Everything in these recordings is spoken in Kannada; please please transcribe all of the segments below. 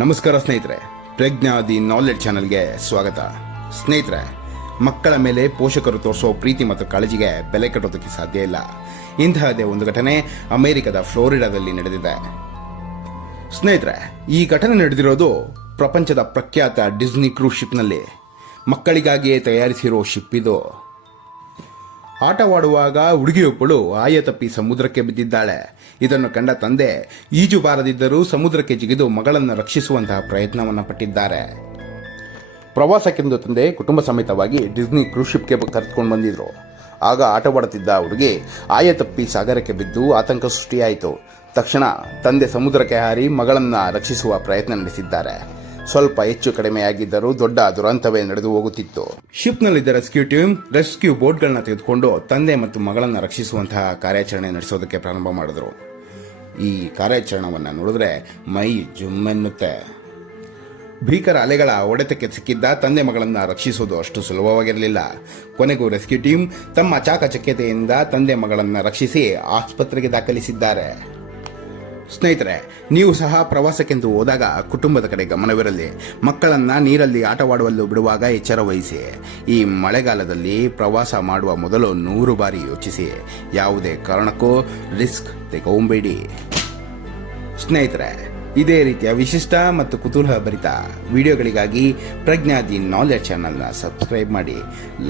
ನಮಸ್ಕಾರ ಸ್ನೇಹಿತರೆ, ಪ್ರಜ್ಞಾ ದಿ ನಾಲೆಡ್ಜ್ ಚಾನಲ್ಗೆ ಸ್ವಾಗತ. ಸ್ನೇಹಿತರೆ, ಮಕ್ಕಳ ಮೇಲೆ ಪೋಷಕರು ತೋರಿಸೋ ಪ್ರೀತಿ ಮತ್ತು ಕಾಳಜಿಗೆ ಬೆಲೆ ಕಟ್ಟೋದಕ್ಕೆ ಸಾಧ್ಯ ಇಲ್ಲ. ಇಂತಹದೇ ಒಂದು ಘಟನೆ ಅಮೆರಿಕದ ಫ್ಲೋರಿಡಾದಲ್ಲಿ ನಡೆದಿದೆ. ಸ್ನೇಹಿತರೆ, ಈ ಘಟನೆ ನಡೆದಿರೋದು ಪ್ರಪಂಚದ ಪ್ರಖ್ಯಾತ ಡಿಸ್ನಿ ಕ್ರೂಸ್ ಶಿಪ್ನಲ್ಲಿ. ಮಕ್ಕಳಿಗಾಗಿಯೇ ತಯಾರಿಸಿರೋ ಶಿಪ್ ಇದು. ಆಟವಾಡುವಾಗ ಹುಡುಗಿಯೊಬ್ಬಳು ಆಯ ತಪ್ಪಿ ಸಮುದ್ರಕ್ಕೆ ಬಿದ್ದಿದ್ದಾಳೆ. ಇದನ್ನು ಕಂಡ ತಂದೆ ಈಜು ಬಾರದಿದ್ದರೂ ಸಮುದ್ರಕ್ಕೆ ಜಿಗಿದು ಮಗಳನ್ನು ರಕ್ಷಿಸುವಂತಹ ಪ್ರಯತ್ನವನ್ನು ಪಟ್ಟಿದ್ದಾರೆ. ಪ್ರವಾಸಕ್ಕೆಂದು ತಂದೆ ಕುಟುಂಬ ಸಮೇತವಾಗಿ ಡಿಸ್ನಿ ಕ್ರೂಸ್ ಶಿಪ್ಗೆ ಕರೆದುಕೊಂಡು ಬಂದಿದ್ರು. ಆಗ ಆಟವಾಡುತ್ತಿದ್ದ ಹುಡುಗಿ ಆಯ ತಪ್ಪಿ ಸಾಗರಕ್ಕೆ ಬಿದ್ದು ಆತಂಕ ಸೃಷ್ಟಿಯಾಯಿತು. ತಕ್ಷಣ ತಂದೆ ಸಮುದ್ರಕ್ಕೆ ಹಾರಿ ಮಗಳನ್ನು ರಕ್ಷಿಸುವ ಪ್ರಯತ್ನ ನಡೆಸಿದ್ದಾರೆ. ಸ್ವಲ್ಪ ಹೆಚ್ಚು ಕಡಿಮೆಯಾಗಿದ್ದರೂ ದೊಡ್ಡ ದುರಂತವೇ ನಡೆದು ಹೋಗುತ್ತಿತ್ತು. ಶಿಪ್ನಲ್ಲಿದ್ದ ರೆಸ್ಕ್ಯೂ ಟೀಮ್ ರೆಸ್ಕ್ಯೂ ಬೋಟ್ಗಳನ್ನ ತೆಗೆದುಕೊಂಡು ತಂದೆ ಮತ್ತು ಮಗಳನ್ನು ರಕ್ಷಿಸುವಂತಹ ಕಾರ್ಯಾಚರಣೆ ನಡೆಸೋದಕ್ಕೆ ಪ್ರಾರಂಭ ಮಾಡಿದ್ರು. ಈ ಕಾರ್ಯಾಚರಣೆಯನ್ನು ನೋಡಿದ್ರೆ ಮೈ ಜುಮ್ಮೆನ್ನುತ್ತೆ. ಭೀಕರ ಅಲೆಗಳ ಹೊಡೆತಕ್ಕೆ ಸಿಕ್ಕಿದ್ದ ತಂದೆ ಮಗಳನ್ನು ರಕ್ಷಿಸೋದು ಅಷ್ಟು ಸುಲಭವಾಗಿರಲಿಲ್ಲ. ಕೊನೆಗೂ ರೆಸ್ಕ್ಯೂ ಟೀಮ್ ತಮ್ಮ ಚಾಕಚಕ್ಯತೆಯಿಂದ ತಂದೆ ಮಗಳನ್ನು ರಕ್ಷಿಸಿ ಆಸ್ಪತ್ರೆಗೆ ದಾಖಲಿಸಿದ್ದಾರೆ. ಸ್ನೇಹಿತರೆ, ನೀವು ಸಹ ಪ್ರವಾಸಕ್ಕೆಂದು ಹೋದಾಗ ಕುಟುಂಬದ ಕಡೆ ಗಮನವಿರಲಿ. ಮಕ್ಕಳನ್ನು ನೀರಲ್ಲಿ ಆಟವಾಡುವಲ್ಲೂ ಬಿಡುವಾಗ ಎಚ್ಚರ ವಹಿಸಿ. ಈ ಮಳೆಗಾಲದಲ್ಲಿ ಪ್ರವಾಸ ಮಾಡುವ ಮೊದಲು 100 ಬಾರಿ ಯೋಚಿಸಿ. ಯಾವುದೇ ಕಾರಣಕ್ಕೂ ರಿಸ್ಕ್ ತೆಗೆಯಬೇಡಿ. ಸ್ನೇಹಿತರೆ, ಇದೇ ರೀತಿಯ ವಿಶಿಷ್ಟ ಮತ್ತು ಕುತೂಹಲಭರಿತ ವಿಡಿಯೋಗಳಿಗಾಗಿ ಪ್ರಜ್ಞಾ ದಿ ನಾಲೆಡ್ಜ್ ಚಾನಲ್ನ ಸಬ್ಸ್ಕ್ರೈಬ್ ಮಾಡಿ,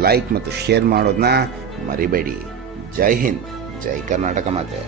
ಲೈಕ್ ಮತ್ತು ಶೇರ್ ಮಾಡೋದನ್ನ ಮರಿಬೇಡಿ. ಜೈ ಹಿಂದ್, ಜೈ ಕರ್ನಾಟಕ ಮಾತೆ.